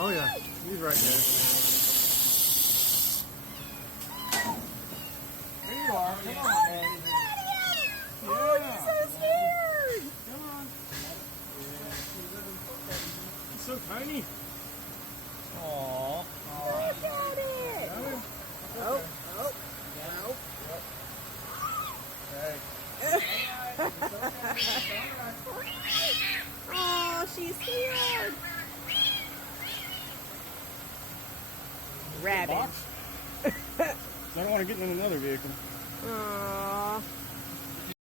Oh yeah, he's right there. There you are. Come on, Daddy. Oh, he's so scared. Come on. He's so tiny. Aww. Look at it. Oh. Oh, she's scared. Rabbit. I don't want to get in another vehicle. Aww.